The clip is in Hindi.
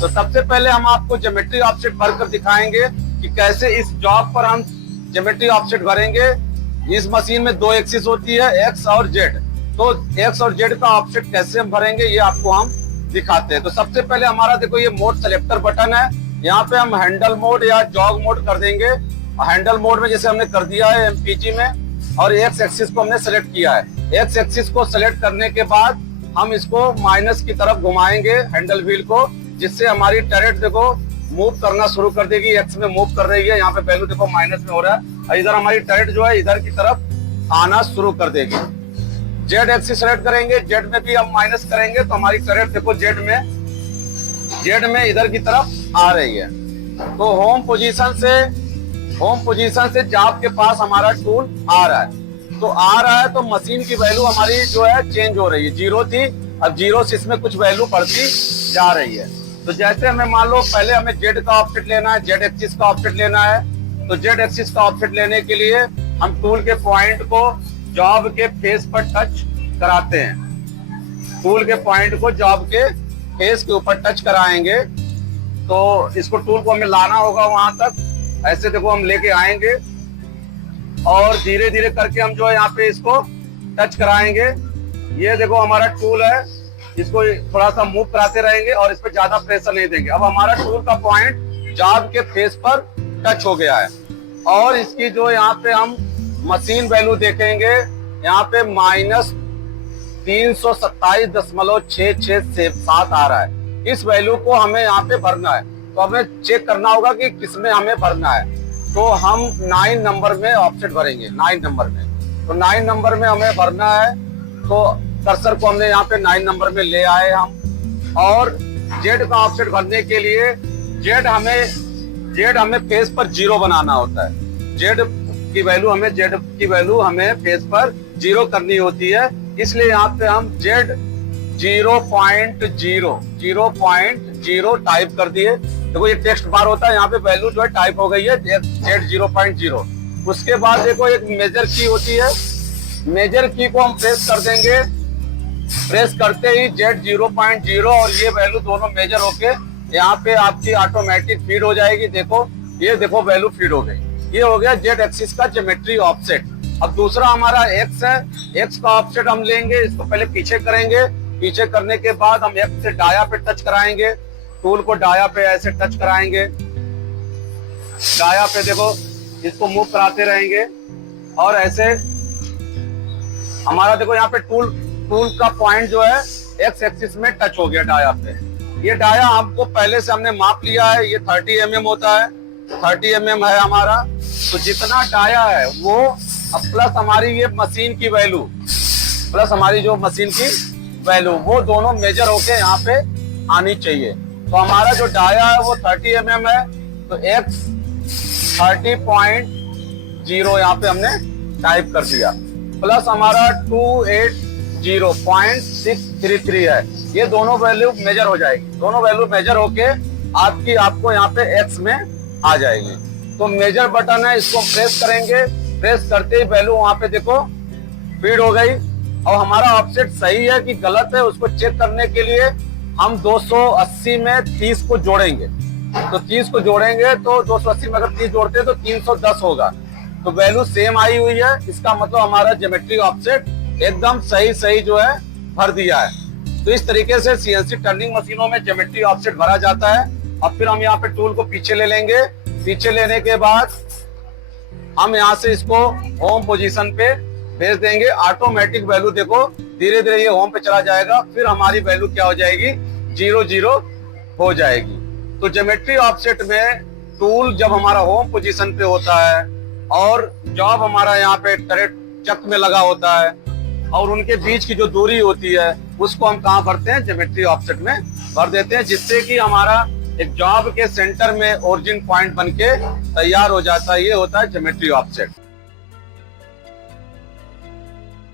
तो सबसे पहले हम आपको ज्योमेट्री ऑफसेट भरकर दिखाएंगे कि कैसे इस जॉब पर हम ज्योमेट्री ऑफसेट भरेंगे। इस मशीन में दो एक्सिस होती है, एक्स और जेड। तो एक्स और जेड का ऑफसेट कैसे हम भरेंगे ये आपको हम दिखाते हैं। तो सबसे पहले हमारा देखो ये मोड सेलेक्टर बटन है, यहाँ पे हम हैंडल मोड या जॉग मोड कर देंगे। हैंडल मोड में जैसे हमने कर दिया है एमपीजी में, और एक्स एक्सिस को हमने सेलेक्ट किया है। एक्स एक्सिस को सेलेक्ट करने के बाद हम इसको माइनस की तरफ घुमाएंगे हैंडल व्हील को, जिससे हमारी टरेट देखो मूव करना शुरू कर देगी। एक्स में मूव कर रही है, यहाँ पे वैल्यू देखो माइनस में हो रहा है, और इधर हमारी टरेट जो है इधर की तरफ आना शुरू कर देगी। जेड एक्सिस सेलेक्ट करेंगे, जेड में भी हम माइनस करेंगे तो हमारी टरेट देखो जेड में इधर की तरफ आ रही है। तो होम पोजीशन से जॉब के पास हमारा टूल आ रहा है। तो आ रहा है तो मशीन की वैल्यू हमारी जो है चेंज हो रही है। 0 थी, अब 0 से इसमें कुछ वैल्यू बढ़ती जा रही है। तो जैसे हमें मान लो पहले हमें जेड का ऑफसेट लेना है, जेड एक्सिस का ऑफसेट लेना है। तो जेड एक्सिस का ऑफसेट लेने के लिए हम टूल के पॉइंट को जॉब के फेस पर टच कराते हैं। टूल के पॉइंट को जॉब के फेस के ऊपर टच कराएंगे। तो इसको टूल को हमें लाना होगा वहां तक। ऐसे देखो हम लेके आएंगे और धीरे धीरे करके हम जो है यहाँ पे इसको टच कराएंगे। ये देखो हमारा टूल है, इसको थोड़ा सा मूव कराते रहेंगे और इस पर ज्यादा प्रेशर नहीं देंगे। अब हमारा टूल का पॉइंट जॉब के फेस पर टच हो गया है, और इसकी जो यहाँ पे हम मशीन वैल्यू देखेंगे, यहाँ पे -327.6667 आ रहा है। इस वैल्यू को हमें यहाँ पे भरना है। तो हमें चेक करना होगा कि किसमें हमें भरना है। तो हम 9 नंबर में ऑफसेट भरेंगे, 9 नंबर में। तो 9 नंबर में हमें भरना है। तो कर्सर को हमने यहाँ पे 9 नंबर में ले आए हम। और जेड का ऑफसेट भरने के लिए जेड हमें फेस पर 0 बनाना होता है। जेड की वैल्यू हमें फेस पर 0 करनी होती है। इसलिए यहाँ पे हम जेड 0.0 टाइप कर दिए। देखो ये टेक्स्ट बार होता है, यहाँ पे वैल्यू जो है टाइप हो गई है जेड 0.0। उसके बाद देखो एक मेजर की होती है, मेजर की को हम प्रेस कर देंगे। प्रेस करते ही जेड 0.0 और ये वैल्यू दोनों मेजर होके यहाँ पे आपकी ऑटोमेटिक फीड हो जाएगी। देखो ये देखो वैल्यू फीड हो गई। ये हो गया जेड एक्सिस का ज्योमेट्री ऑफसेट। अब दूसरा हमारा एक्स है, एक्स का ऑफसेट हम लेंगे। इसको पहले पीछे करेंगे, पीछे करने के बाद हम एक्स से डाया पे टच कराएंगे। टूल को डाया पे ऐसे टच कराएंगे। डाया पे देखो इसको मूव कराते रहेंगे और ऐसे हमारा देखो यहाँ पे टूल का पॉइंट जो है एक्स एक्सिस में टच हो गया डाया पे। ये डाया हमको पहले से हमने माप लिया है, ये 30 mm होता है, 30 mm है हमारा। तो जितना डाया है वो अब प्लस हमारी ये मशीन की वैल्यू, प्लस हमारी जो मशीन की वैल्यू, वो दोनों मेजर होके यहाँ पे आनी चाहिए। तो हमारा जो डाया है वो 30 mm है, तो x 30.0 यहाँ पे हमने टाइप कर दिया। प्लस हमारा 280.633 है। ये दोनों वैल्यू मेजर हो जाएगी। दोनों वैल्यू मेजर होके आपको यहाँ पे x में आ जाएगी। तो मेजर बटन है, इसको प्रेस करेंगे। प्रेस करते ही वैल्यू वहां पे देखो फीड हो गई। और हमारा ऑफसेट सही है कि गलत है उसको चेक करने के लिए हम 280 में 30 को जोड़ेंगे। तो 30 को जोड़ेंगे तो 280 में अगर 30 जोड़ते हैं तो 310 होगा। तो वैल्यू सेम आई हुई है। इसका मतलब हमारा ज्योमेट्री ऑफसेट एकदम सही जो है भर दिया है। तो इस तरीके से सीएनसी टर्निंग मशीनों में ज्योमेट्री ऑफसेट भरा जाता है। अब फिर हम यहाँ पे टूल को पीछे ले लेंगे। पीछे लेने के बाद हम यहाँ से इसको होम पोजीशन पे भेज देंगे। ऑटोमेटिक वैल्यू देखो धीरे धीरे ये होम पे चला जाएगा। फिर हमारी वैल्यू क्या हो जाएगी, 0 हो जाएगी। तो ज्योमेट्री ऑफसेट में टूल जब हमारा होम पोजीशन पे होता है और जॉब हमारा यहाँ पे टरेट चक में लगा होता है और उनके बीच की जो दूरी होती है उसको हम कहाँ भरते हैं, ज्योमेट्री ऑफसेट में भर देते हैं, जिससे कि हमारा एक जॉब के सेंटर में ओरिजिन पॉइंट बनके तैयार हो जाता है। ये होता है ज्योमेट्री ऑफसेट।